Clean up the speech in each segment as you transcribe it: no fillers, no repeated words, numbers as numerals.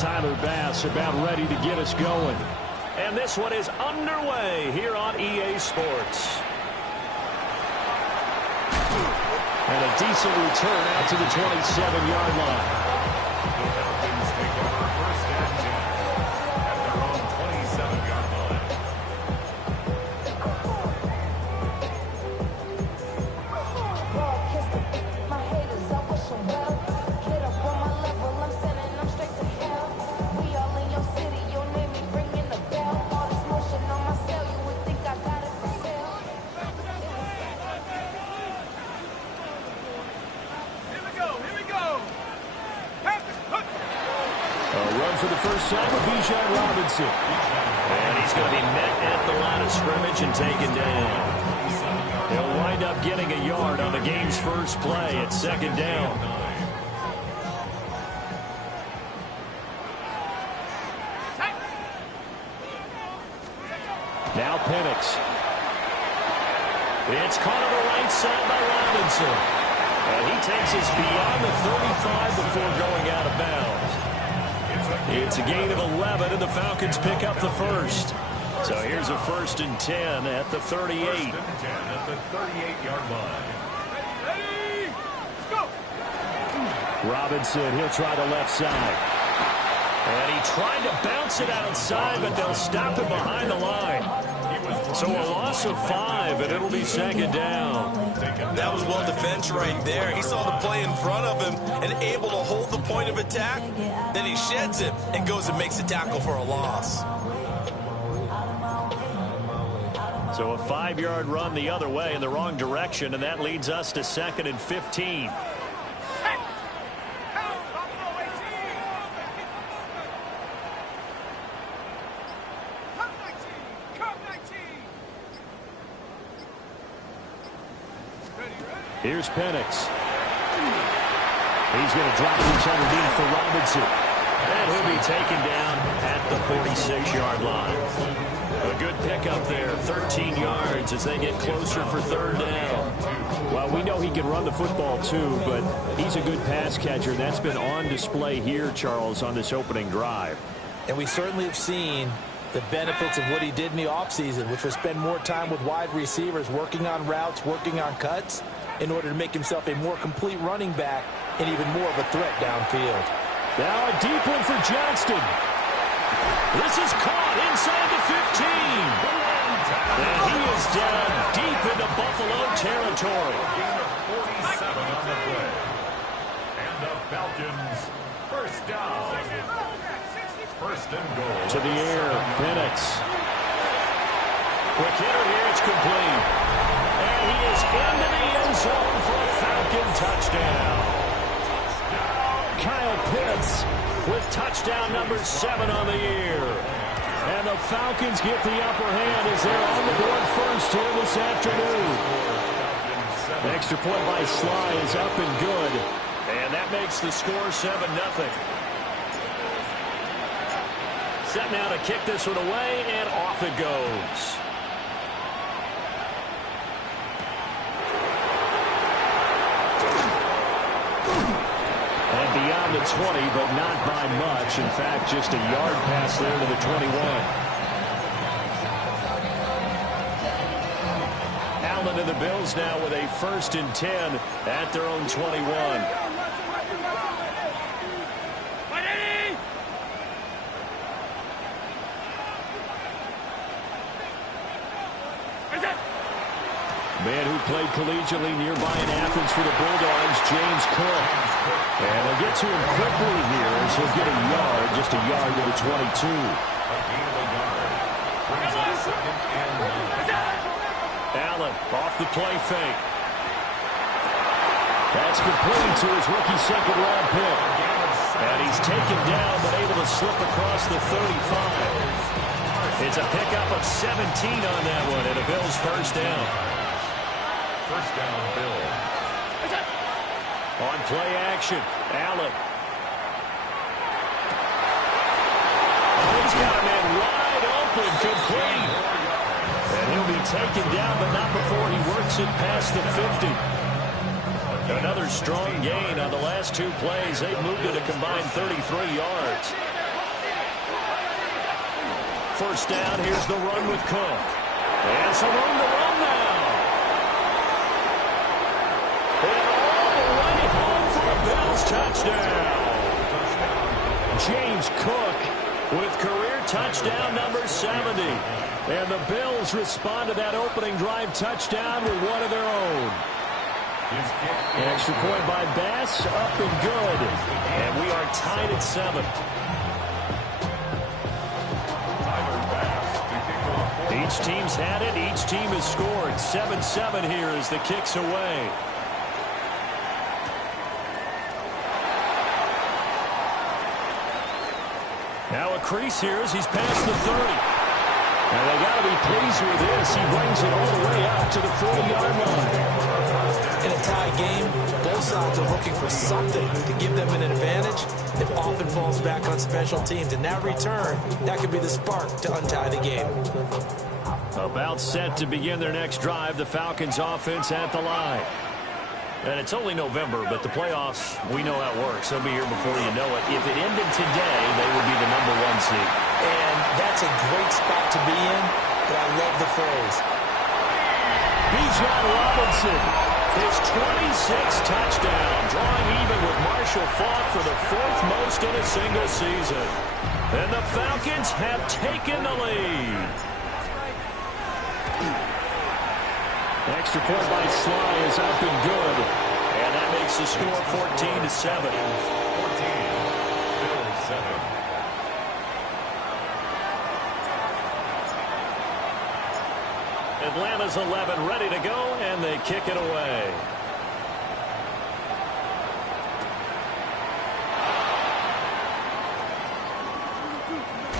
Tyler Bass about ready to get us going. And this one is underway here on EA Sports. And a decent return out to the 27-yard line. The Falcons take over first and 10 at their own 27-yard line. For the first time with Bijan Robinson. And he's going to be met at the line of scrimmage and taken down. He'll wind up getting a yard on the game's first play at second down. Now Penix. It's caught on the right side by Robinson. And he takes us beyond the 35 before going out of bounds. It's a gain of 11, and the Falcons pick up the first. So here's a 1st and 10 at the 38. 1st and 10 at the 38-yard line. Ready, go! Robinson, he'll try the left side. And he tried to bounce it outside, but they'll stop him behind the line. So a loss of 5, and it'll be second down. That was well defense right there. He saw the play in front of him and able to hold the point of attack. Then he sheds it and goes and makes a tackle for a loss. So a 5-yard run the other way in the wrong direction, and that leads us to 2nd and 15. Here's Penix. He's going to drop this underneath for Robinson. And he'll be taken down at the 46-yard line. A good pickup there, 13 yards as they get closer for 3rd down. Well, we know he can run the football too, but he's a good pass catcher. That's been on display here, Charles, on this opening drive. And we certainly have seen the benefits of what he did in the offseason, which was spend more time with wide receivers, working on routes, working on cuts, in order to make himself a more complete running back and even more of a threat downfield. Now a deep one for Johnston. This is caught inside the 15. And he is down deep into Buffalo territory. 47 on the play. And the Falcons, first down. 1st and goal. To the air, Penix. Quick hitter here, it's complete. And he is into the end zone for a Falcon touchdown. Kyle Pitts with touchdown number 7 on the year. And the Falcons get the upper hand as they're on the board first here this afternoon. The extra point by Sly is up and good. And that makes the score 7-0. Set now to kick this one away, and off it goes. And beyond the 20, but not by much. In fact, just a yard pass there to the 21. Allen and the Bills now with a 1st and 10 at their own 21. Man who played collegiately nearby in Athens for the Bulldogs, James Cook. And they'll get to him quickly here as he'll get a yard, just a yard to the 22. Allen off the play fake. That's complete to his rookie 2nd-round pick. And he's taken down but able to slip across the 35. It's a pickup of 17 on that one, and a Bills 1st down. 1st down, Bill. On play action, Allen. Oh, he's got a man wide open, complete. And he'll be taken down, but not before he works it past the 50. Another strong gain on the last 2 plays. They've moved it a combined 33 yards. first down. Here's the run with Cook. And some room to run now. And all the way home for a Bills touchdown. James Cook with career touchdown number 70. And the Bills respond to that opening drive touchdown with one of their own. An extra point by Bass, up and good. And we are tied at 7. Each team's had it. Each team has scored. 7-7 here as the kick's away. Now a crease here as he's past the 30. And they got to be pleased with this. He brings it all the way up to the 40-yard line. In a tie game, both sides are looking for something to give them an advantage. It often falls back on special teams. And that return, that could be the spark to untie the game. About set to begin their next drive. The Falcons offense at the line. And it's only November, but the playoffs, we know how it works. They'll be here before you know it. If it ended today, they would be the number 1 seed. And that's a great spot to be in, but I love the phrase. Bijan Robinson, his 26th touchdown, drawing even with Marshall Faulk for the 4th most in a single season. And the Falcons have taken the lead. Extra point by Sly is up and good. And that makes the score 14-7. 14. Bills 7. Atlanta's 11 ready to go, and they kick it away.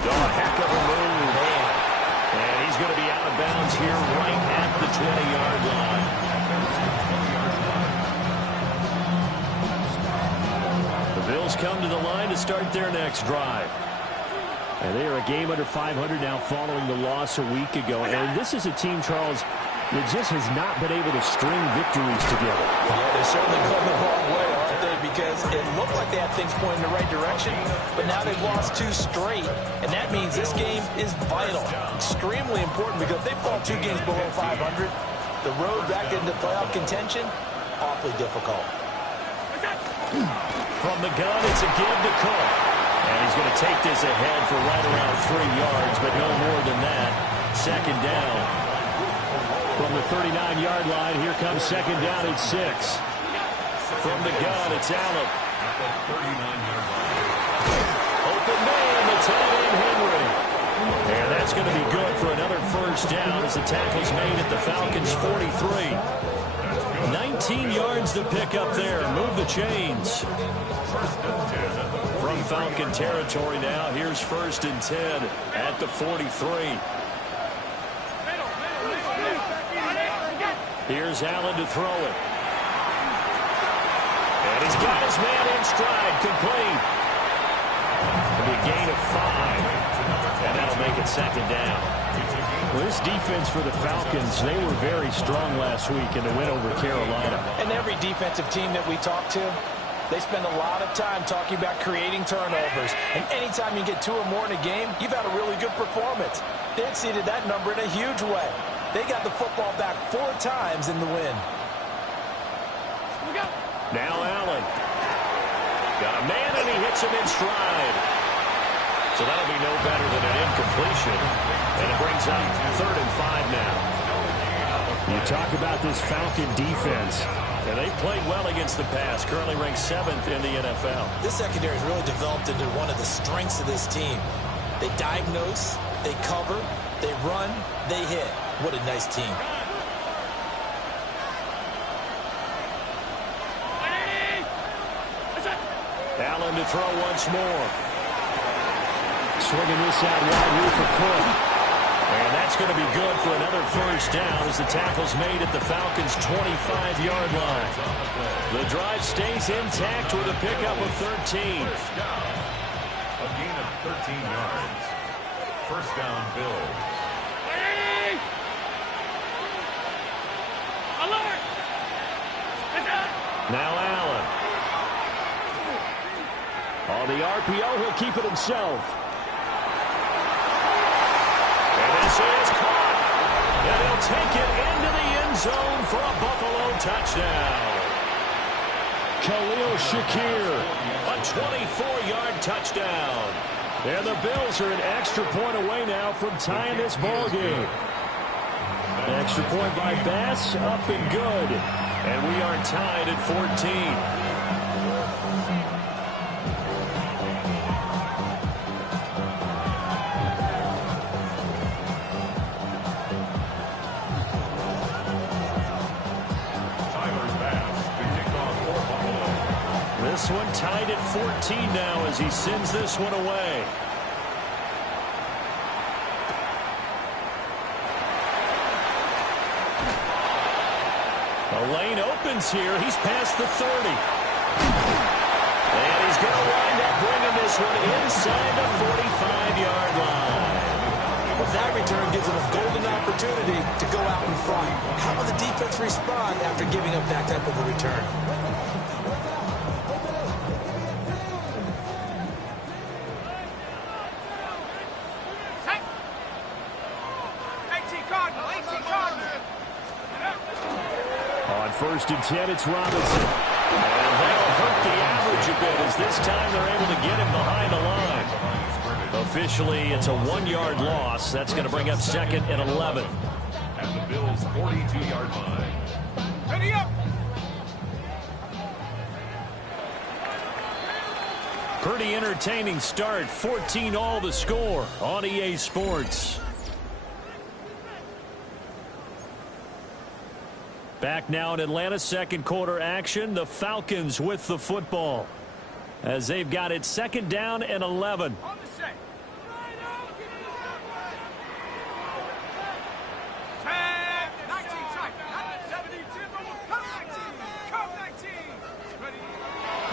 Oh, heck of a move. And he's going to be out of bounds here right at the 20-yard line. The Bills come to the line to start their next drive. And they are a game under 500 now following the loss a week ago. And this is a team, Charles, that just has not been able to string victories together. Yeah, they're certainly going the wrong way, aren't they? Because it looked like they had things pointing in the right direction, but now they've lost 2 straight. And that means this game is vital, extremely important, because if they fall 2 games below 500, the road back into playoff contention, awfully difficult. From the gun, it's a give to Cook. And he's going to take this ahead for right around 3 yards, but no more than that. Second down. From the 39-yard line, here comes second down at 6. From the gun, it's Allen. Open man, the tight end Henry. And that's going to be good for another first down as the tackle's made at the Falcons' 43. 19 yards to pick up there. Move the chains. From Falcon territory now, here's 1st and 10 at the 43. Here's Allen to throw it. And he's got his man in stride, complete. It'll be a gain of 5. And that'll make it second down. Well, this defense for the Falcons, they were very strong last week in the win over Carolina. And every defensive team that we talk to, they spend a lot of time talking about creating turnovers. And anytime you get 2 or more in a game, you've had a really good performance. They exceeded that number in a huge way. They got the football back 4 times in the win. Now Allen. Got a man, and he hits him in stride. So that'll be no better than an incompletion. And it brings up 3rd and 5 now. You talk about this Falcon defense. And they played well against the pass, currently ranked 7th in the NFL. This secondary has really developed into one of the strengths of this team. They diagnose, they cover, they run, they hit. What a nice team. Allen to throw once more. Swinging this out wide here for Cook. And that's going to be good for another first down as the tackle's made at the Falcons' 25-yard line. The drive stays intact with a pickup of 13. A gain of 13 yards. First down, Bills. Now Allen. On the RPO, he'll keep it himself. is caught. And he'll take it into the end zone for a Buffalo touchdown. Khalil Shakir, a 24-yard touchdown. And the Bills are an extra point away now from tying this ball game. Extra point by Bass, up and good. And we are tied at 14. This one tied at 14 now as he sends this one away. The lane opens here. He's past the 30. And he's going to wind up bringing this one inside the 45-yard line. Well, that return gives him a golden opportunity to go out in front. How will the defense respond after giving up that type of a return? First and 10, it's Robinson. And that'll hurt the average a bit as this time they're able to get him behind the line. Officially, it's a 1-yard loss. That's going to bring up second and 11. At the Bills' 42-yard line. Ready up! Pretty entertaining start. 14 all the score on EA Sports. Back now in Atlanta, second quarter action. The Falcons with the football as they've got it second down and 11.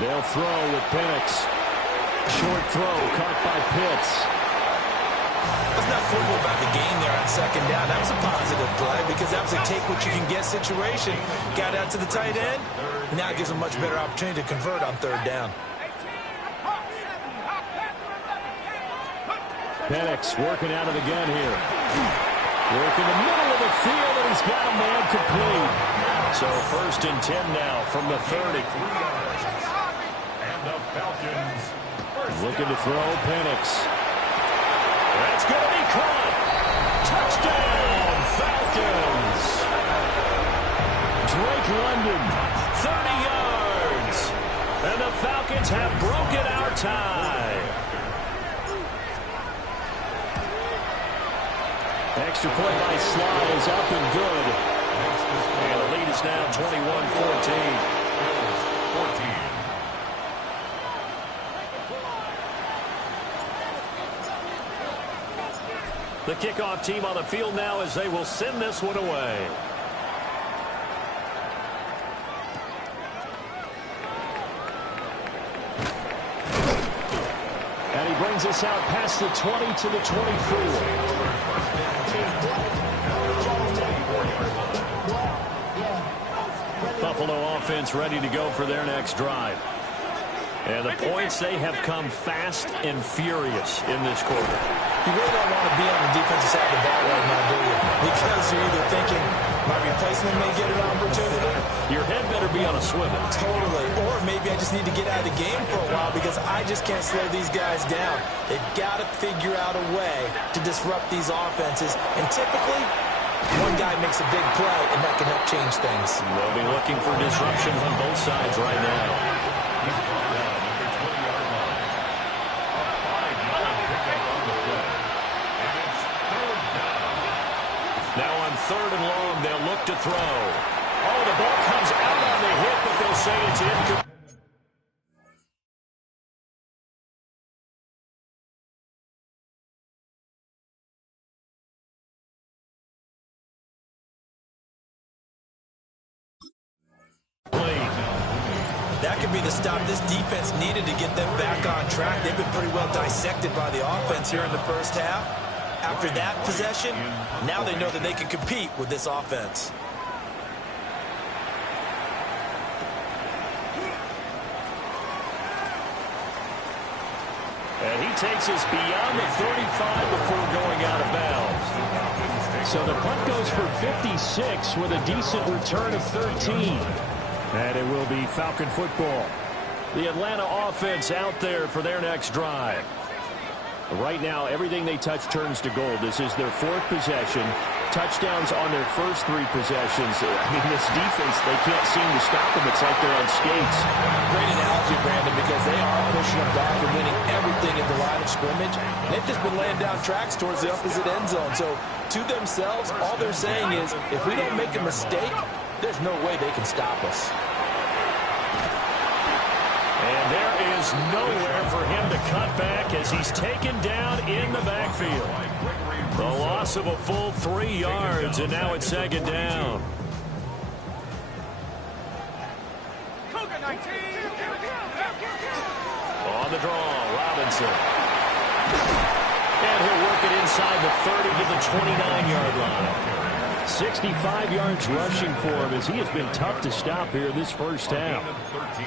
They'll throw with Penix. Short throw caught by Pitts. Let's not fool about the game there on second down. That was a positive play because that was a take-what-you-can-get situation. Got out to the tight end, and now it gives them a much better opportunity to convert on third down. Penix working out of the gun here. Working the middle of the field, and he's got a man complete. So first and 10 now from the 30. And the Falcons looking to throw Penix. That's going to be caught. Touchdown, Falcons. Drake London, 30 yards. And the Falcons have broken our tie. Extra point by Sly is up and good. And the lead is now 21-14. The kickoff team on the field now as they will send this one away. And he brings us out past the 20 to the 24. Buffalo offense ready to go for their next drive. And the points, they have come fast and furious in this quarter. You really don't want to be on the defensive side of the ball right now, do you? Because you're either thinking, my replacement may get an opportunity. Your head better be on a swivel. Totally. Or maybe I just need to get out of the game for a while because I just can't slow these guys down. They've got to figure out a way to disrupt these offenses. And typically, one guy makes a big play, and that can help change things. They'll be looking for disruptions on both sides right now. Now on third and long, they'll look to throw. Oh, the ball comes out on the hit, but they'll say it's incomplete. That could be the stop this defense needed to get them back on track. They've been pretty well dissected by the offense here in the first half. After that possession, now they know that they can compete with this offense. And he takes us beyond the 35 before going out of bounds. So the punt goes for 56 with a decent return of 13. And it will be Falcon football. The Atlanta offense out there for their next drive. Right now, everything they touch turns to gold. This is their fourth possession. Touchdowns on their first three possessions. I mean, this defense, they can't seem to stop them. It's like they're on skates. Great analogy, Brandon, because they are pushing them back and winning everything at the line of scrimmage. They've just been laying down tracks towards the opposite end zone. So, to themselves, all they're saying is, if we don't make a mistake, there's no way they can stop us. And there is nowhere for him to cut back as he's taken down in the backfield. The loss of a full 3 yards, and now it's second down. On the draw, Robinson. And he'll work it inside the 30 to the 29-yard line. 65 yards rushing for him as he has been tough to stop here this first half. 13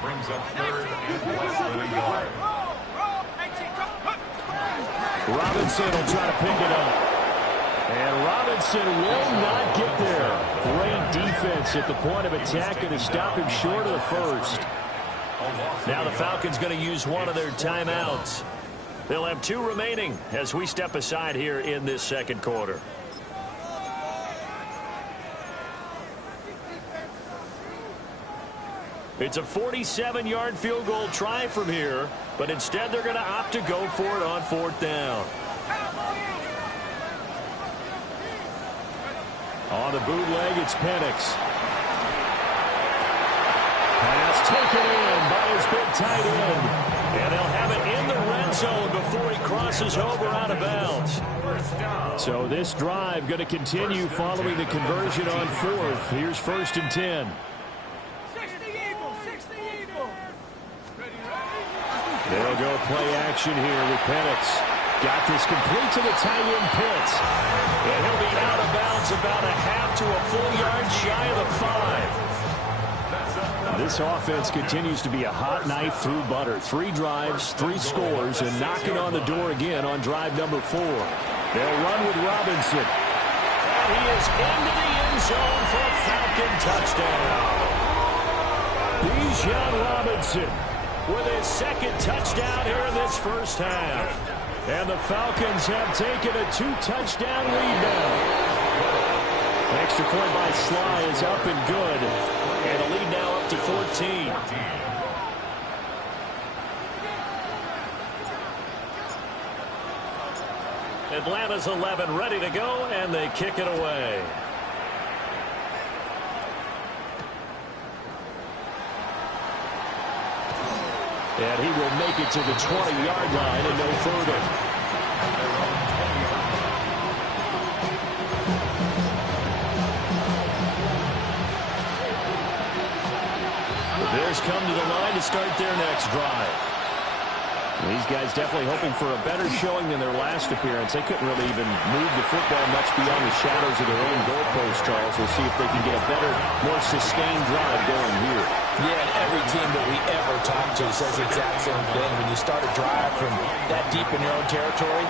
brings up third and less than a yard. Robinson will try to pick it up. And Robinson will not get there. Great defense at the point of attack and to stop him short of the first. Now the Falcons going to use one of their timeouts. They'll have 2 remaining as we step aside here in this second quarter. It's a 47-yard field goal try from here, but instead they're going to opt to go for it on 4th down. On the bootleg, it's Penix. Pass taken in by his big tight end. And they'll have it in the red zone before he crosses over out of bounds. So this drive going to continue following the conversion on 4th. Here's 1st and 10. They'll go play action here with Penix. Got this complete to the tight end Pitts. And he'll be out of bounds about a half to a full yard shy of the 5. This offense continues to be a hot knife through butter. 3 drives, 3 scores, and knocking on the door again on drive number 4. They'll run with Robinson. And he is into the end zone for a Falcon touchdown. Bijan Robinson with his 2nd touchdown here in this first half. And the Falcons have taken a 2-touchdown lead now. Extra point by Sly is up and good. And a lead now up to 14. Atlanta's 11 ready to go, and they kick it away. And he will make it to the 20-yard line and no further. Bears come to the line to start their next drive. These guys definitely hoping for a better showing than their last appearance. They couldn't really even move the football much beyond the shadows of their own goalpost, Charles. We'll see if they can get a better, more sustained drive going here. Yeah, and every team that we ever talk to says the exact same thing. When you start a drive from that deep in your own territory,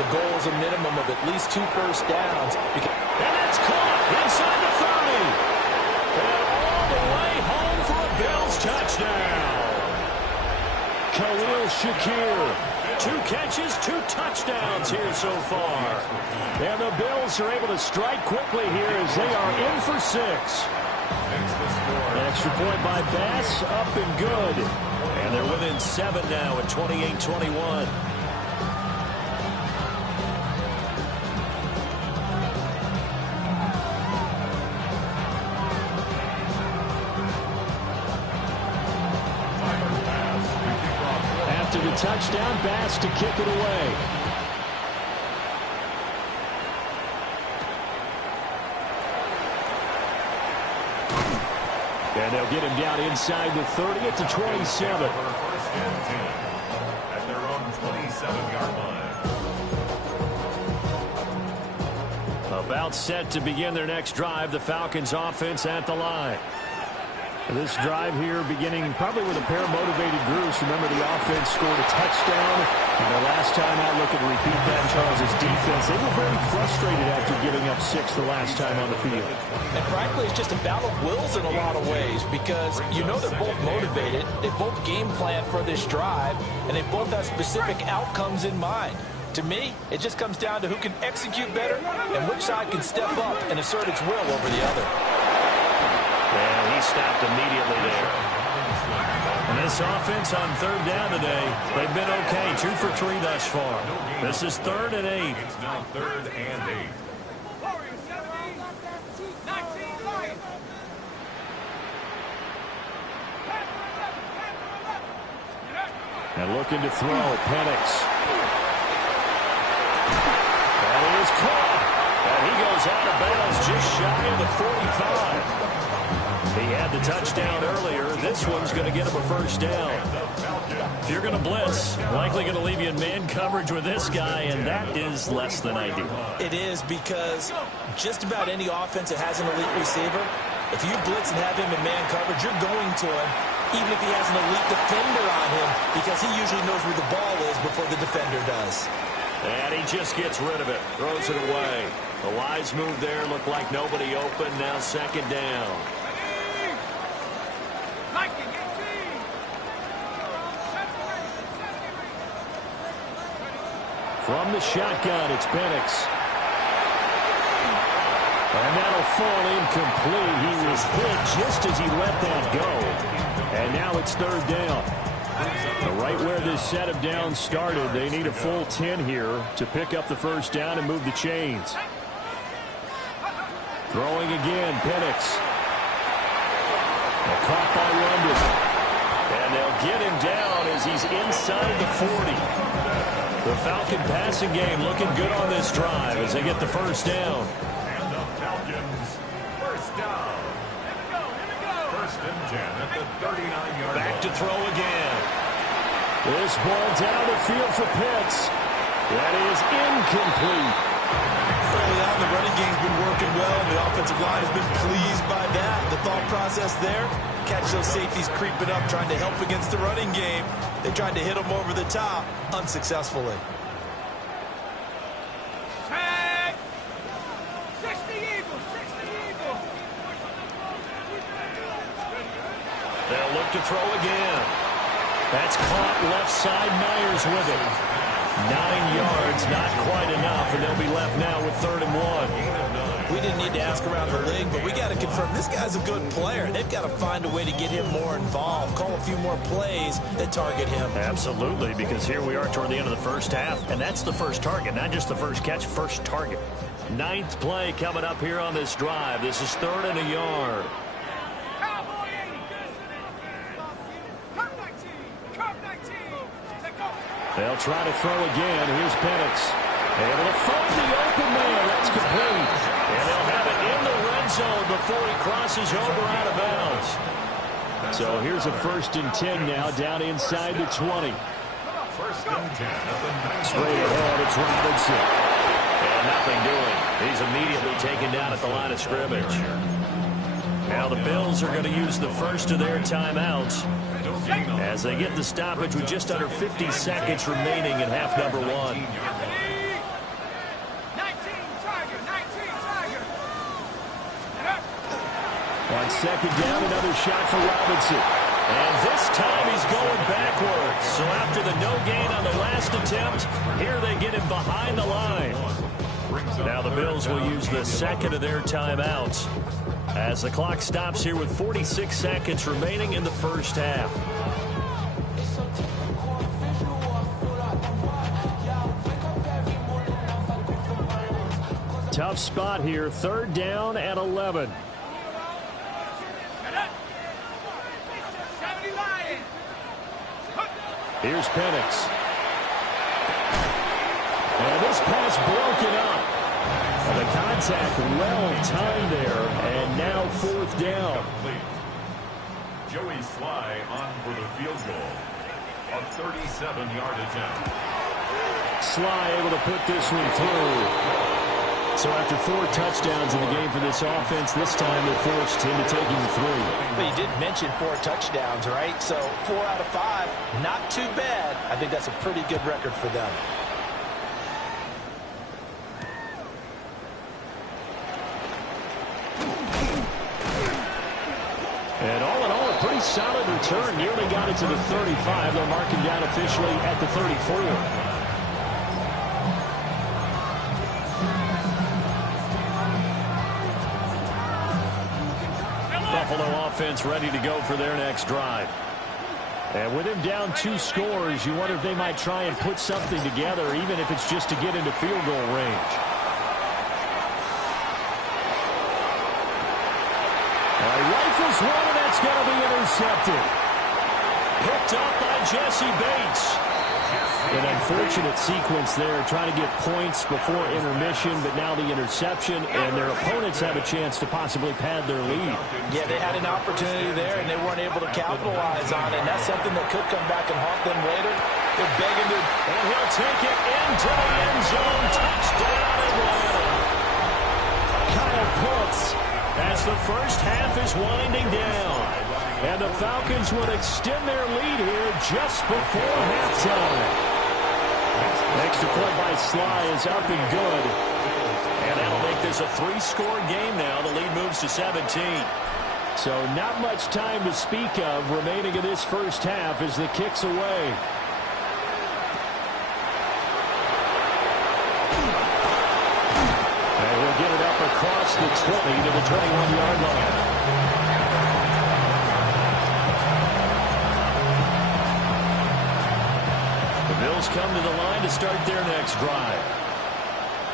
the goal is a minimum of at least 2 first downs. And that's caught inside the 30. And all the way home for a Bills touchdown. Khalil Shakir, 2 catches, 2 touchdowns here so far. And the Bills are able to strike quickly here as they are in for 6. Extra point by Bass, up and good. And they're within 7 now at 28-21. After the touchdown, Bass to kick it away. And they'll get him down inside the 30 at the 27. First and 10 at their own 27-yard line. About set to begin their next drive. The Falcons offense at the line. This drive here beginning probably with a pair of motivated groups. Remember, the offense scored a touchdown. And the last time I look at repeat that, Charles' defense, they were very frustrated after giving up 6 the last time on the field. And frankly, it's just a battle of wills in a lot of ways because you know they're both motivated. They both game plan for this drive, and they both have specific outcomes in mind. To me, it just comes down to who can execute better and which side can step up and assert its will over the other. And he stopped immediately there. And this offense on third down today, they've been okay. 2 for 3 thus far. This is 3rd and 8. It's now 3rd and 8. And looking to throw, Penix. That is caught. And he goes out of bounds just shy of the 45. He had the touchdown earlier. This one's going to get him a first down. If you're going to blitz, likely going to leave you in man coverage with this guy, and that is less than ideal. It is because just about any offense that has an elite receiver, if you blitz and have him in man coverage, you're going to him, even if he has an elite defender on him, because he usually knows where the ball is before the defender does. And he just gets rid of it, throws it away. The wise move there, looked like nobody open, now 2nd down. From the shotgun, it's Penix. And that'll fall incomplete. He was hit just as he let that go. And now it's 3rd down. Right where this set of downs started, they need a full 10 here to pick up the first down and move the chains. Throwing again, Penix. Caught by London. And they'll get him down as he's inside the 40. The Falcon passing game looking good on this drive as they get the first down. And the Falcons, first down. 1st and 10 at the 39-yard line. Back to throw again. This ball down the field for Pitts. That is incomplete. Early on, the running game's been working well, and the offensive line has been pleased by that. The thought process there, catch those safeties creeping up, trying to help against the running game. They tried to hit them over the top, unsuccessfully. Tag! 60 Eagles, 60 Eagles. They'll look to throw again. That's caught left side. Myers with it. 9 yards, not quite enough, and they'll be left now with 3rd and 1. We didn't need to ask around the league, but we got to confirm this guy's a good player. They've got to find a way to get him more involved, call a few more plays that target him. Absolutely, because here we are toward the end of the first half, and that's the first target, not just the first catch, first target. 9th play coming up here on this drive. This is 3rd and a yard. Cowboy 80. Curve 19. Curve 19. Take off. They'll try to throw again. Here's Penix. Able to find the open man. That's complete. And they'll have it in the red zone before he crosses over out of bounds. So here's a 1st and 10 now, down inside the 20. 1st and 10 at the 9. Straight ahead, it's Robinson. And nothing doing. He's immediately taken down at the line of scrimmage. Now the Bills are going to use the first of their timeouts as they get the stoppage with just under 50 seconds remaining in half number 1. 19 Tiger. On 2nd down, another shot for Robinson. And this time he's going backwards. So after the no gain on the last attempt, here they get him behind the line. Now the Bills will use the 2nd of their timeouts as the clock stops here with 46 seconds remaining in the first half. Tough spot here, 3rd down and 11. Here's Penix. And this pass broken up. And the contact well timed there. And now 4th down. Joey Sly on for the field goal. A 37-yard attempt. Sly able to put this one through. So after 4 touchdowns in the game for this offense, this time they're forced into taking the 3. But you did mention 4 touchdowns, right? So 4 out of 5, not too bad. I think that's a pretty good record for them. And all in all, a pretty solid return. Nearly got it to the 35. They'll mark him down officially at the 34. Buffalo offense ready to go for their next drive. And with him down 2 scores, you wonder if they might try and put something together, even if it's just to get into field goal range. Rifles one, and that's going to be intercepted. Picked up by Jesse Bates. An unfortunate sequence there, trying to get points before intermission, but now the interception, and their opponents have a chance to possibly pad their lead. Yeah, they had an opportunity there, and they weren't able to capitalize on it, and that's something that could come back and haunt them later. They're begging to... And he'll take it into the end zone. Touchdown, Atlanta. Kyle Pitts, as the first half is winding down. And the Falcons will extend their lead here just before halftime. Extra point by Sly is up and good. And that'll make this a 3-score game now. The lead moves to 17. So not much time to speak of remaining in this first half as the kick's away. And we'll get it up across the 20 to the 21-yard line. Bills come to the line to start their next drive.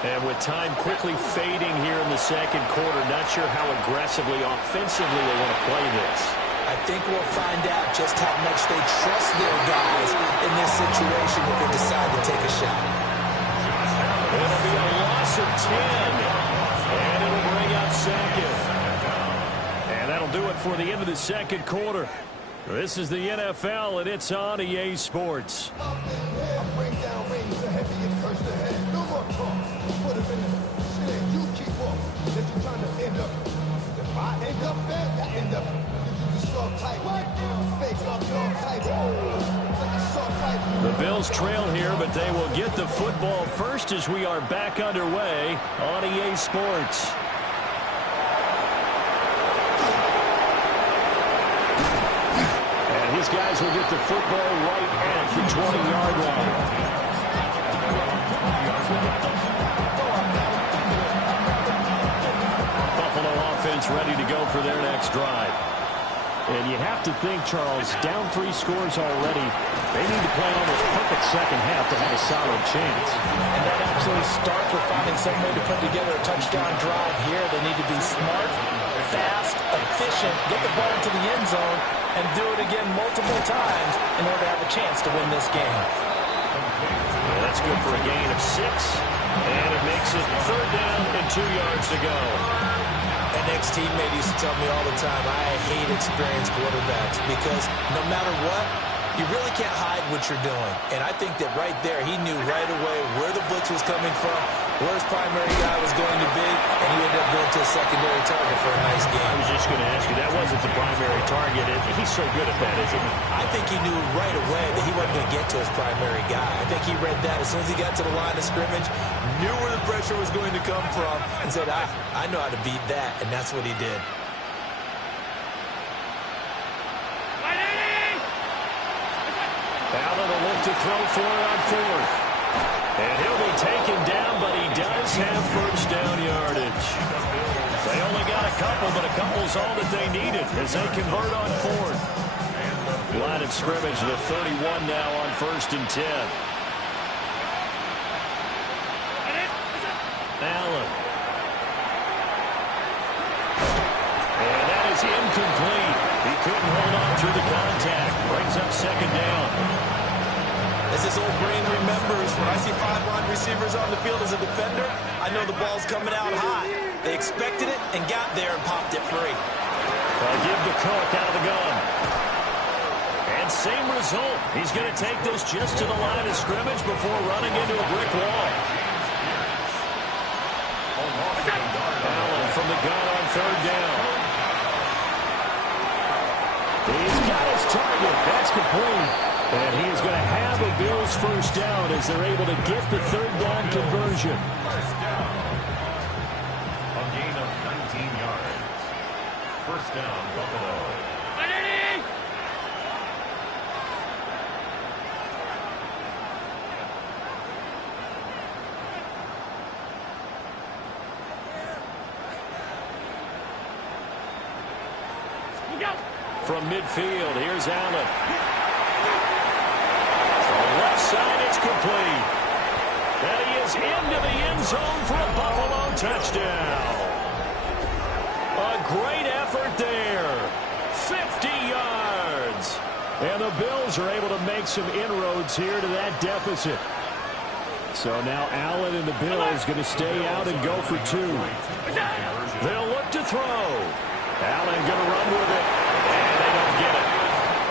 And with time quickly fading here in the second quarter, not sure how aggressively, offensively they want to play this. I think we'll find out just how much they trust their guys in this situation if they decide to take a shot. It'll be a loss of 10. And it'll bring out second. And that'll do it for the end of the second quarter. This is the NFL, and it's on EA Sports. The Bills trail here, but they will get the football first as we are back underway on EA Sports. And his guys will get the football right at the 20-yard line. Buffalo offense ready to go for their next drive. And you have to think, Charles, down 3 scores already, they need to play an almost perfect second half to have a solid chance. And that absolutely starts with finding some way to put together a touchdown drive here. They need to be smart, fast, efficient, get the ball into the end zone, and do it again multiple times in order to have a chance to win this game. Yeah, that's good for a gain of 6. And it makes it 3rd down and 2 yards to go. An ex-teammate used to tell me all the time, I hate experienced quarterbacks because no matter what, you really can't hide what you're doing. And I think that right there, he knew right away where the blitz was coming from, where his primary guy was going to be, and he ended up going to a secondary target for a nice game. I was just going to ask you, that wasn't the primary target. He's so good at that, isn't he? I think he knew right away that he wasn't going to get to his primary guy. I think he read that as soon as he got to the line of scrimmage, knew where the pressure was going to come from, and said, I know how to beat that, and that's what he did. Allen will look to throw for it on 4th. And he'll be taken down, but he does have first down yardage. They only got a couple, but a couple's all that they needed as they convert on 4th. Line of scrimmage, the 31 now on 1st and 10. Allen. And that is incomplete. He couldn't hold on through the contact. Brings up 2nd down. As his old brain remembers, when I see 5 wide receivers on the field as a defender, I know the ball's coming out high. They expected it and got there and popped it free. They'll give the Cook out of the gun. And same result. He's going to take this just to the line of scrimmage before running into a brick wall. third down. He's got his target. That's complete. And he is going to have a Bills first down as they're able to get the third down conversion. First down. A gain of 19 yards. First down, Buffalo. From midfield, here's Allen. From the left side, it's complete. And he is into the end zone for a Buffalo touchdown. A great effort there. 50 yards. And the Bills are able to make some inroads here to that deficit. So now Allen and the Bills going to stay out and go for two. They'll look to throw. Allen going to run with it. And they don't get it.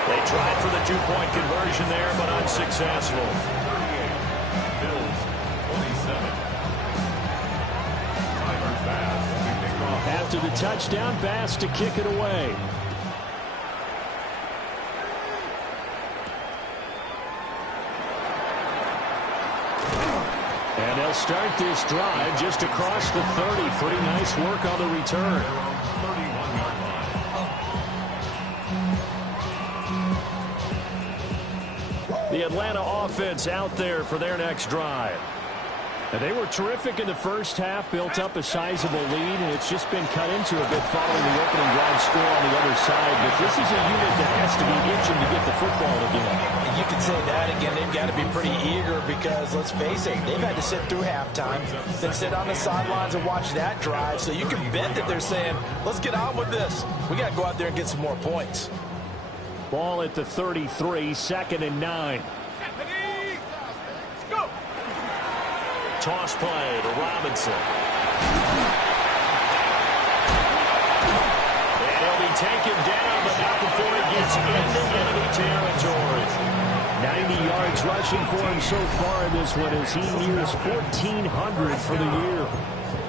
They tried for the two-point conversion there, but unsuccessful. 38. Bills, 27. Tyler Bass to kick off. After the touchdown, Bass to kick it away. And they'll start this drive just across the 30. Pretty nice work on the return. The Atlanta offense out there for their next drive. And they were terrific in the first half, built up a sizable lead, and it's just been cut into a bit following the opening drive score on the other side. But this is a unit that has to be itching to get the football again. You can say that again. They've got to be pretty eager because, let's face it, they've had to sit through halftime, then sit on the sidelines and watch that drive. So you can bet that they're saying, let's get on with this. We got to go out there and get some more points. Ball at the 33, 2nd and 9. Toss play to Robinson. And he'll be taken down, but not before he gets into enemy territory. 90 yards rushing for him so far in this one as he nears 1,400 for the year.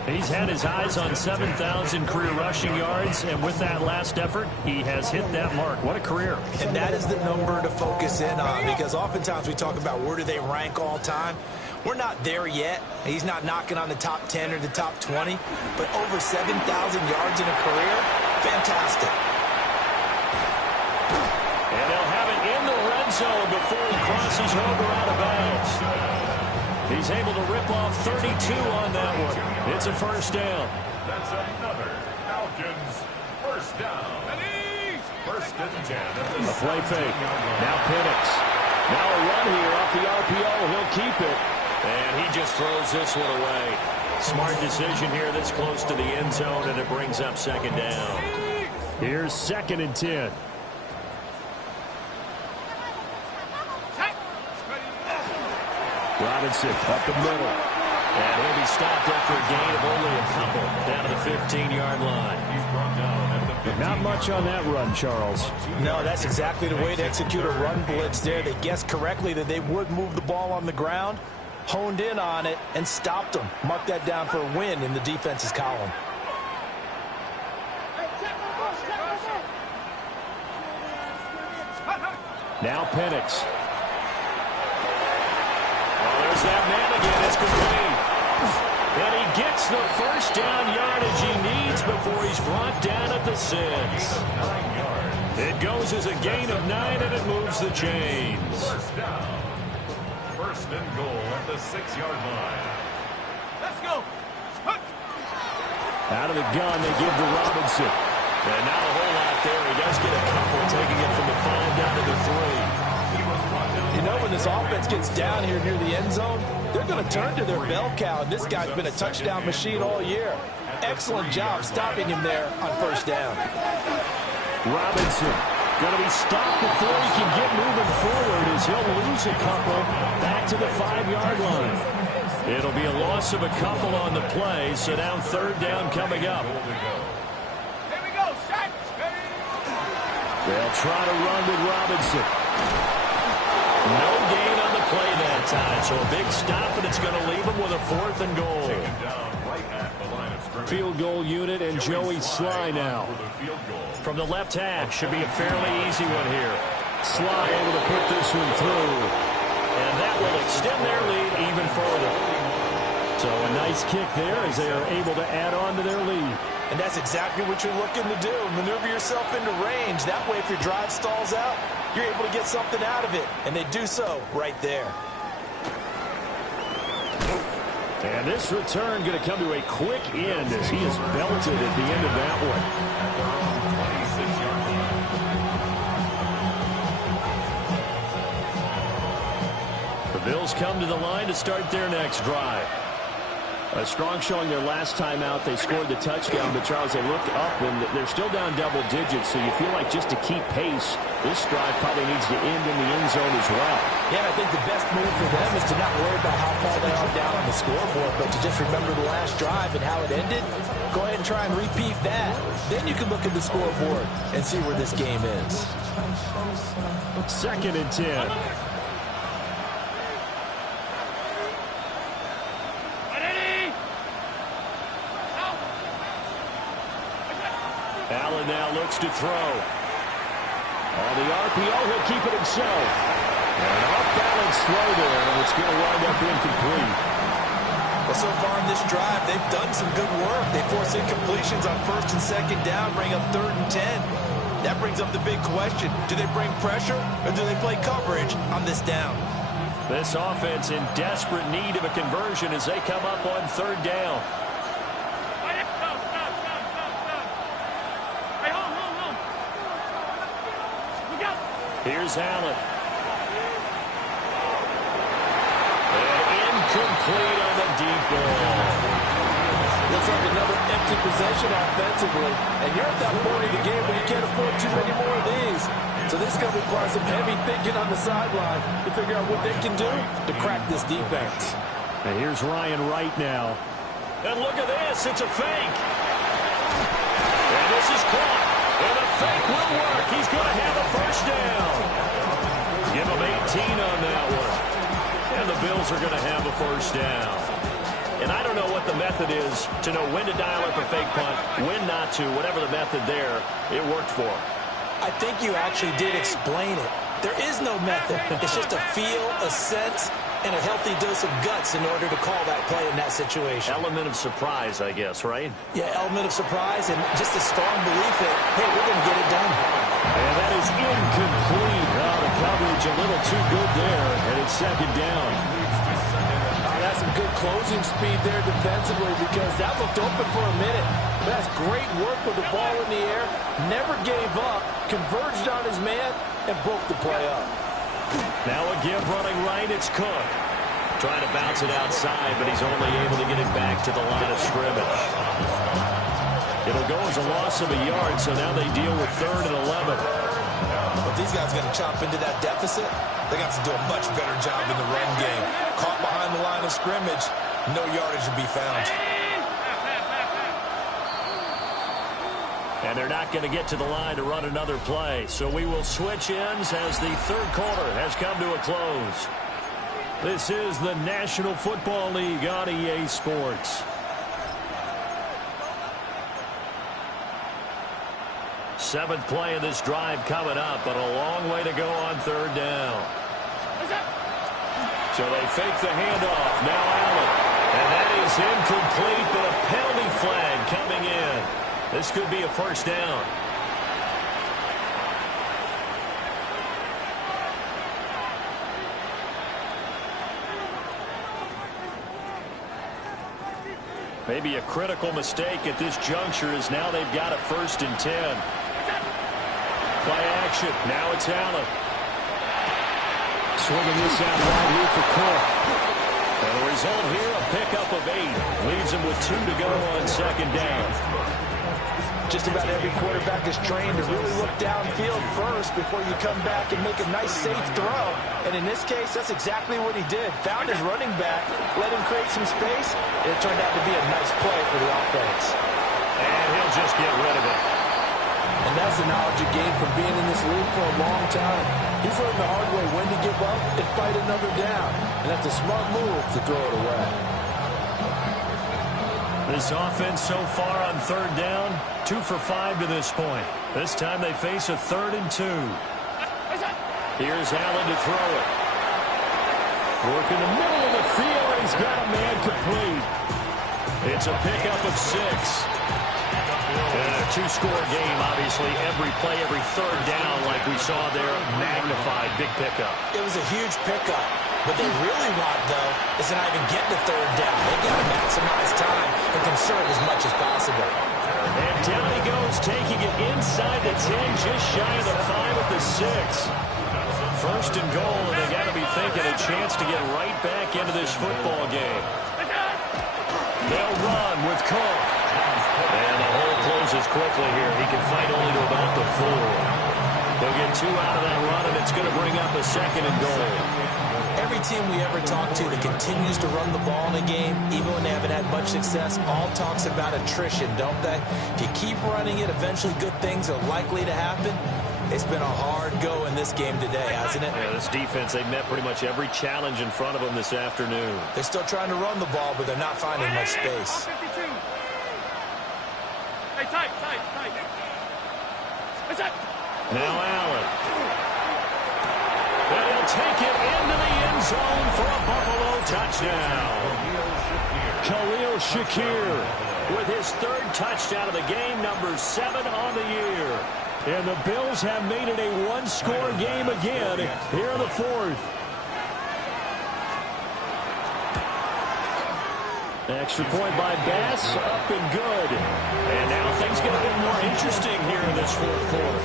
He's had his eyes on 7,000 career rushing yards, and with that last effort, he has hit that mark. What a career. And that is the number to focus in on, because oftentimes we talk about where do they rank all time. We're not there yet. He's not knocking on the top 10 or the top 20, but over 7,000 yards in a career, fantastic. And they'll have it in the red zone before he crosses over out of bounds. He's able to rip off 32 on that one. It's a first down. That's another Falcons first down. First and 10. A play fake. Now Penix. Now a run here off the RPO. He'll keep it. And he just throws this one away. Smart decision here that's close to the end zone, and it brings up second down. Here's 2nd and 10. Robinson up the middle. And he'll be stopped after a gain of only a couple down to the 15-yard line. He's brought down at the 15. Not much on that run, Charles. No, that's exactly the way to execute a run blitz there. They guessed correctly that they would move the ball on the ground, honed in on it, and stopped them. Mark that down for a win in the defense's column. Now Penix. There's that man again. It's complete. And he gets the first down yardage he needs before he's brought down at the 6. 9 yards. It goes as a gain of 9, and it moves the chains. First down. First and goal at the 6-yard line. Let's go. Out of the gun, they give to Robinson. And not a whole lot there. He does get a couple, taking it from the 5 down to the 3. You know, when this offense gets down here near the end zone, they're going to turn to their bell cow, and this guy's been a touchdown machine all year. Excellent job stopping him there on first down. Robinson going to be stopped before he can get moving forward as he'll lose a couple back to the 5-yard line. It'll be a loss of a couple on the play, so now third down coming up. Here we go, set. They'll try to run with Robinson. No gain on the play that time, so a big stop, and it's going to leave him with a 4th and goal. Taken down right at the line of scrimmage. Field goal unit and Joey Sly now. From the left hash, should be a fairly easy one here. Sly able to put this one through. And that will extend their lead even further. So a nice kick there as they are able to add on to their lead. And that's exactly what you're looking to do. Maneuver yourself into range. That way, if your drive stalls out, you're able to get something out of it. And they do so right there. And this return going to come to a quick end as he is belted at the end of that one. The Bills come to the line to start their next drive. A strong showing their last time out. They scored the touchdown, but Charles, they looked up and they're still down double digits, so you feel like just to keep pace, this drive probably needs to end in the end zone as well. Yeah, I think the best move for them is to not worry about how far they are down on the scoreboard, but to just remember the last drive and how it ended. Go ahead and try and repeat that. Then you can look at the scoreboard and see where this game is. 2nd and 10. Allen now looks to throw. On the RPO, he'll keep it himself. An off-balance throw there, and it's going to wind up incomplete. Well, so far in this drive, they've done some good work. They force incompletions on 1st and 2nd down, bring up 3rd and 10. That brings up the big question. Do they bring pressure, or do they play coverage on this down? This offense in desperate need of a conversion as they come up on 3rd down. Here's Allen. And incomplete on the deep ball. Looks like another empty possession offensively. And you're at that point in the game where you can't afford too many more of these. So this is going to require some heavy thinking on the sideline to figure out what they can do to crack this defense. And here's Ryan Wright now. And look at this. It's a fake. And this is caught. And the fake will work. He's going to have a 1st down. Give him 18 on that one. And the Bills are going to have a 1st down. And I don't know what the method is to know when to dial up a fake punt, when not to. Whatever the method there, it worked for him. I think you actually did explain it. There is no method. It's just a feel, a sense, and a healthy dose of guts in order to call that play in that situation. Element of surprise, I guess, right? Yeah, element of surprise and just a strong belief that, hey, we're going to get it done. And that is incomplete. The coverage a little too good there, and it's 2nd down. That's some good closing speed there defensively because that looked open for a minute. But that's great work with the ball in the air. Never gave up, converged on his man, and broke the play up. Now a give running right, it's Cook. Trying to bounce it outside, but he's only able to get it back to the line of scrimmage. It'll go as a loss of a yard, so now they deal with 3rd and 11. But these guys are going to chop into that deficit. They got to do a much better job in the run game. Caught behind the line of scrimmage, no yardage to be found. And they're not going to get to the line to run another play. So we will switch ends as the 3rd quarter has come to a close. This is the National Football League on EA Sports. Seventh play of this drive coming up, but a long way to go on 3rd down. So they fake the handoff. Now Allen. And that is incomplete, but a penalty flag coming in. This could be a 1st down. Maybe a critical mistake at this juncture as now they've got a 1st and 10. Play action. Now it's Allen. Swinging this out wide here for Cook. And the result here, a pickup of 8. Leaves him with 2 to go on 2nd down. Just about every quarterback is trained to really look downfield first before you come back and make a nice, safe throw. And in this case, that's exactly what he did. Found his running back, let him create some space, and it turned out to be a nice play for the offense. And he'll just get rid of it. And that's the knowledge he gained from being in this league for a long time. He's learned the hard way when to give up and fight another down. And that's a smart move to throw it away. This offense so far on third down, 2 for 5 to this point. This time they face a 3rd and 2. Here's Allen to throw it. Work in the middle of the field, and he's got a man complete. It's a pickup of 6. And a 2-score game, obviously. Every play, every third down, like we saw there, magnified big pickup. It was a huge pickup. What they really want, though, is to not even get the third down. They've got to maximize time and conserve as much as possible. And down he goes, taking it inside the 10, just shy of the 5 at the 6. First and goal, and they got to be thinking a chance to get right back into this football game. They'll run with Cook. And the hole closes quickly here. He can fight only to about the 4. They'll get 2 out of that run, and it's going to bring up a 2nd and goal. Every team we ever talk to that continues to run the ball in a game, even when they haven't had much success, all talks about attrition, don't they? If you keep running it, eventually good things are likely to happen. It's been a hard go in this game today, hasn't it? Yeah, this defense, they've met pretty much every challenge in front of them this afternoon. They're still trying to run the ball, but they're not finding much space. Hey, tight. Now Allen. And he'll take it into the end zone for a Buffalo touchdown. Khalil Shakir with his 3rd touchdown of the game, number 7 on the year. And the Bills have made it a 1-score game again here in the 4th. Extra point by Bass, up and good. And now things get a bit more interesting here in this 4th quarter.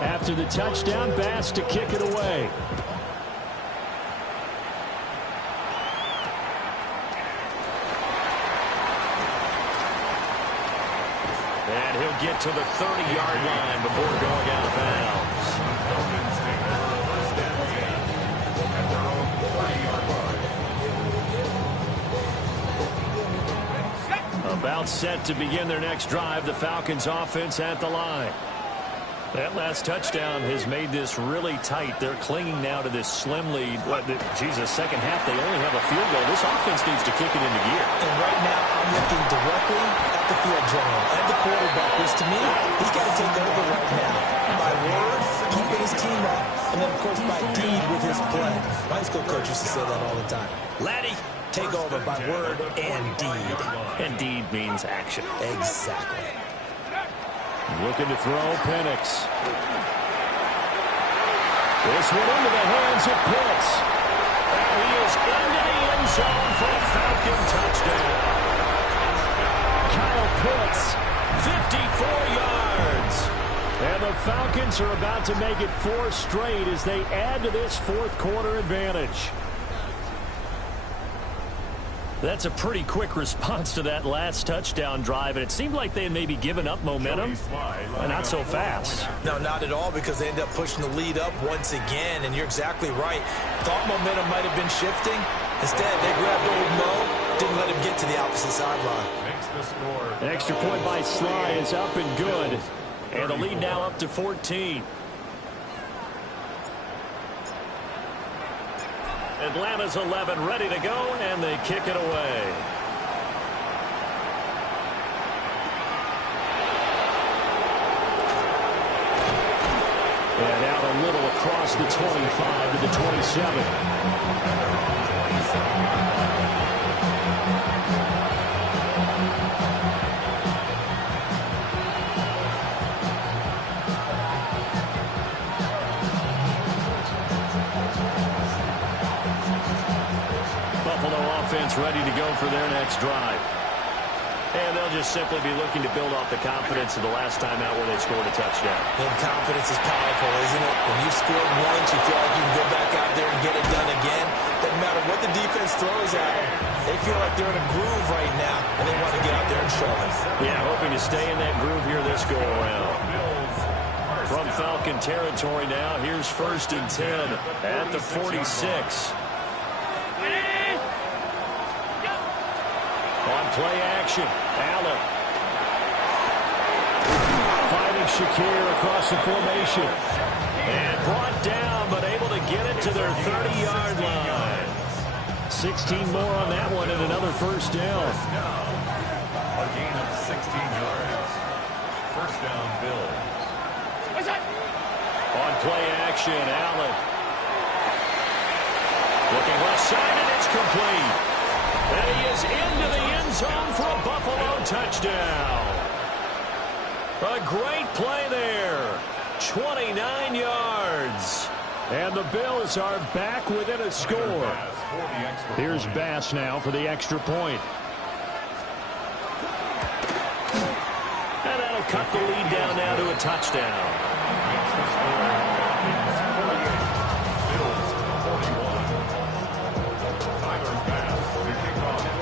After the touchdown, Bass to kick it away. And he'll get to the 30-yard line before going out of bounds. About set to begin their next drive, the Falcons offense at the line. That last touchdown has made this really tight. They're clinging now to this slim lead. Second half, they only have a field goal. This offense needs to kick it into gear. And right now, I'm looking directly at the field general and the quarterback, which to me, he's got to take over right now. By word, keeping his team up, and then, of course, by deed with his play. My high school coach used to say that all the time. Laddie, take over by word and deed. And deed means action. Exactly. Looking to throw, Penix. This one into the hands of Pitts. And he is into the end zone for a Falcon touchdown. Kyle Pitts, 54 yards. And the Falcons are about to make it 4 straight as they add to this 4th quarter advantage. That's a pretty quick response to that last touchdown drive, and it seemed like they had maybe given up momentum. Not so fast. No, not at all, because they ended up pushing the lead up once again, and you're exactly right. Thought momentum might have been shifting. Instead, they grabbed old Mo, didn't let him get to the opposite sideline. Extra point by Sly is up and good, and the lead now up to 14. Atlanta's 11 ready to go, and they kick it away. And out a little across the 25 to the 27. Offense ready to go for their next drive. And they'll just simply be looking to build off the confidence of the last time out where they scored a touchdown. And confidence is powerful, isn't it? When you've scored once, you feel like you can go back out there and get it done again. Doesn't matter what the defense throws at them. They feel like they're in a groove right now, and they want to get out there and show it. Yeah, hoping to stay in that groove here this go-around. From Falcon territory now, here's 1st and 10 at the 46. On play action, Allen takes Shakir across the formation. And brought down, but able to get it to their 30-yard line. 16 more on that one and another first down. A gain of 16 yards. First down, Bills. On play action, Allen. Looking left side, and it's complete. And he is into the end zone for a Buffalo touchdown. A great play there. 29 yards. And the Bills are back within a score. Here's Bass now for the extra point. And that'll cut the lead down now to a touchdown.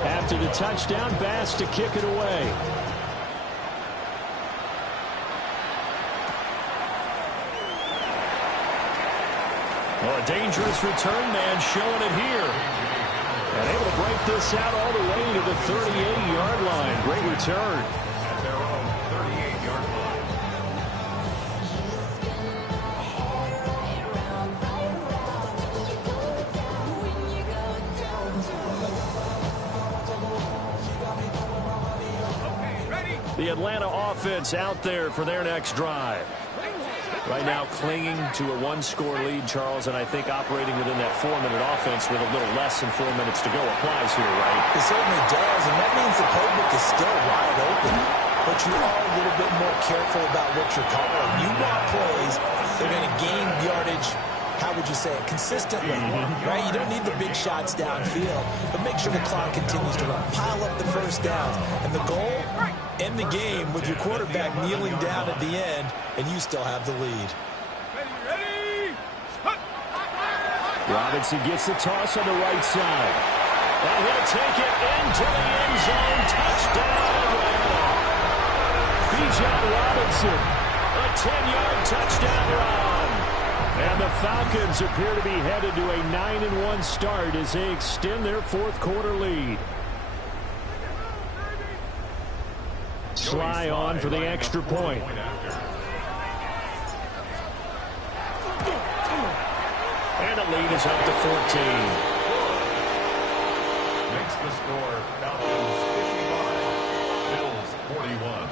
After the touchdown, Bass to kick it away. Well, a dangerous return man showing it here. And able to break this out all the way to the 38-yard line. Great return. At their own 38-yard line. The Atlanta offense out there for their next drive. Right now clinging to a one-score lead, Charles, and I think operating within that 4-minute offense with a little less than 4 minutes to go applies here, right? It certainly does, and that means the playbook is still wide open. But you are a little bit more careful about what you're calling. You want plays, they're going to gain yardage, how would you say it, consistently, right? You don't need the big shots downfield, but make sure the clock continues to run. Pile up the first downs. And the goal, end the game with your quarterback kneeling down at the end, and you still have the lead. Ready? Robinson gets the toss on the right side. And he'll take it into the end zone. Touchdown, Atlanta. Bijan Robinson, a 10-yard touchdown run. And the Falcons appear to be headed to a 9-1 start as they extend their fourth-quarter lead. Sly on for the extra point. And the lead is up to 14. Makes the score Falcons 55, Bills 41.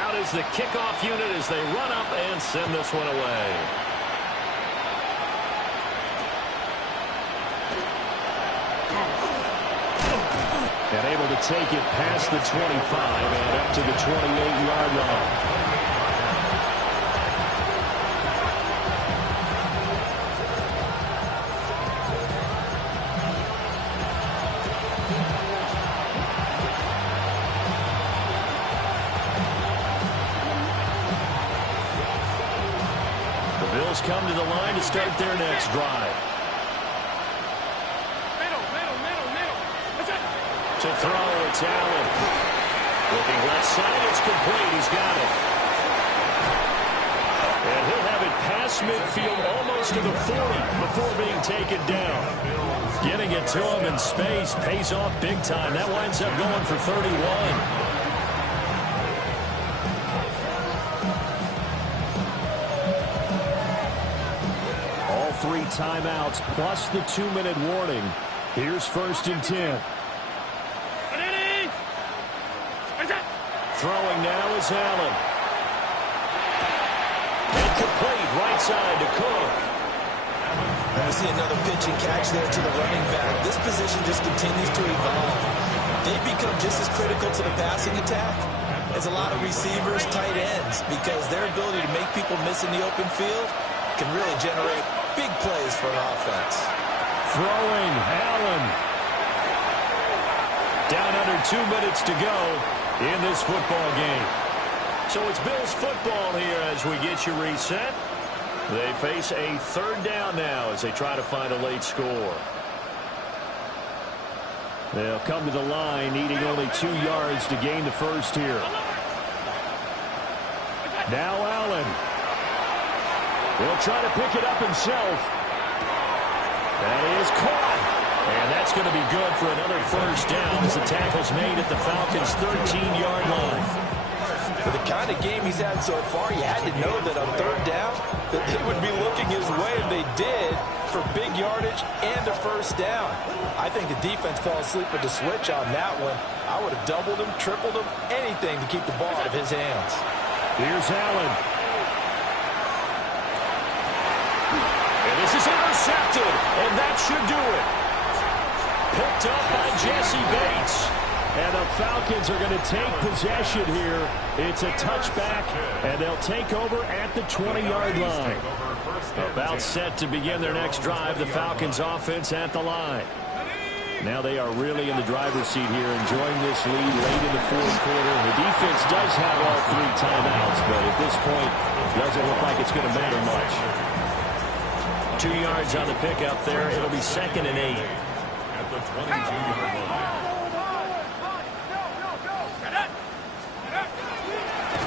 Out is the kickoff unit as they run up and send this one away. And able to take it past the 25 and up to the 28-yard line. The Bills come to the line to start their next drive. To throw, it's Allen. Looking left side, it's complete. He's got it. And he'll have it past midfield almost to the 40 before being taken down. Getting it to him in space pays off big time. That winds up going for 31. All 3 timeouts plus the 2-minute warning. Here's 1st and 10. Throwing now is Allen. Incomplete, right side to Cook. And we see another pitch and catch there to the running back. This position just continues to evolve. They become just as critical to the passing attack as a lot of receivers, tight ends, because their ability to make people miss in the open field can really generate big plays for an offense. Throwing, Allen. Down under 2 minutes to go in this football game. So it's Bills football here as we get you reset. They face a 3rd down now as they try to find a late score. They'll come to the line needing only 2 yards to gain the first here. Now Allen. He'll try to pick it up himself. That is caught. And that's going to be good for another first down as the tackle's made at the Falcons' 13-yard line. For the kind of game he's had so far, you had to know that on third down that they would be looking his way, and they did, for big yardage and a first down. I think the defense fell asleep with the switch on that one. I would have doubled him, tripled him, anything to keep the ball out of his hands. Here's Allen. And this is intercepted, and that should do it. Picked up by Jesse Bates. And the Falcons are going to take possession here. It's a touchback, and they'll take over at the 20-yard line. About set to begin their next drive, the Falcons offense at the line. Now they are really in the driver's seat here, enjoying this lead late in the fourth quarter. The defense does have all 3 timeouts, but at this point, doesn't look like it's going to matter much. 2 yards on the pickup there. It'll be 2nd and 8. At the 22-yard line.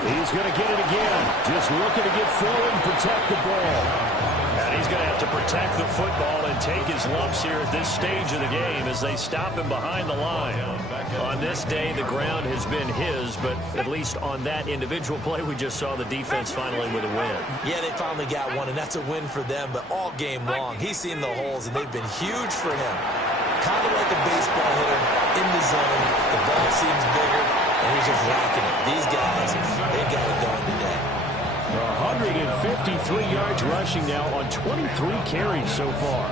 He's going to get it again. Just looking to get forward and protect the ball. And he's going to have to protect the football and take his lumps here at this stage of the game as they stop him behind the line. On this day, the ground has been his, but at least on that individual play, we just saw the defense finally with a win. Yeah, they finally got one, and that's a win for them, but all game long, he's seen the holes, and they've been huge for him. Kind of like a baseball hitter in the zone. The ball seems bigger, and he's just rocking it. These guys, they got it going today. 153 yards rushing now on 23 carries so far.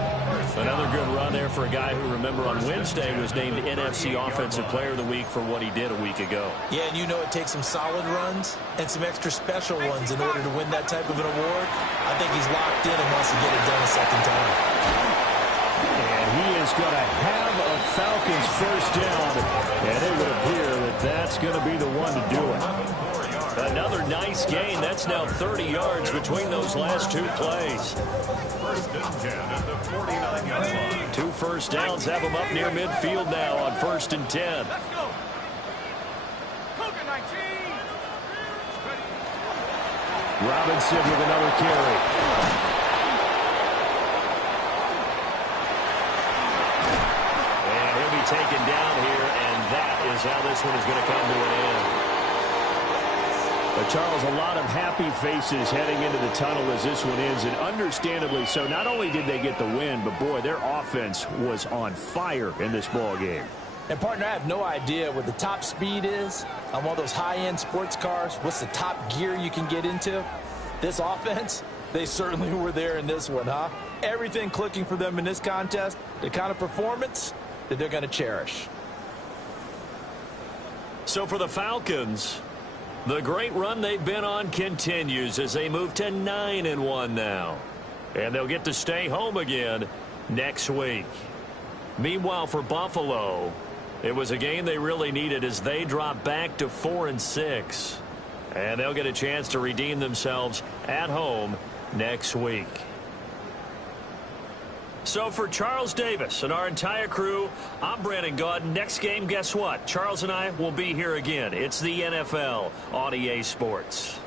Another good run there for a guy who, remember, on Wednesday was named NFC Offensive Player of the Week for what he did a week ago. Yeah, and you know it takes some solid runs and some extra special ones in order to win that type of an award. I think he's locked in and wants to get it done a second time. And he is going to have a Falcons first down, and it would appear that that's going to be the one to do it. Another nice gain. That's now 30 yards between those last 2 plays. 1st and 10 at the 49-yard line. 2 first downs have them up near midfield now on 1st and 10. Let's go. Cougar 19. Robinson with another carry. And he'll be taken down here, and that is how this one is going to come to an end. But Charles, a lot of happy faces heading into the tunnel as this one ends, and understandably so. Not only did they get the win, but boy, their offense was on fire in this ball game. And partner, I have no idea what the top speed is on one of those high-end sports cars. What's the top gear you can get into? This offense, they certainly were there in this one, huh? Everything clicking for them in this contest, the kind of performance that they're going to cherish. So for the Falcons, the great run they've been on continues as they move to 9-1 now. And they'll get to stay home again next week. Meanwhile, for Buffalo, it was a game they really needed as they drop back to 4-6. And they'll get a chance to redeem themselves at home next week. So for Charles Davis and our entire crew, I'm Brandon Gaudin. Next game, guess what? Charles and I will be here again. It's the NFL on EA Sports.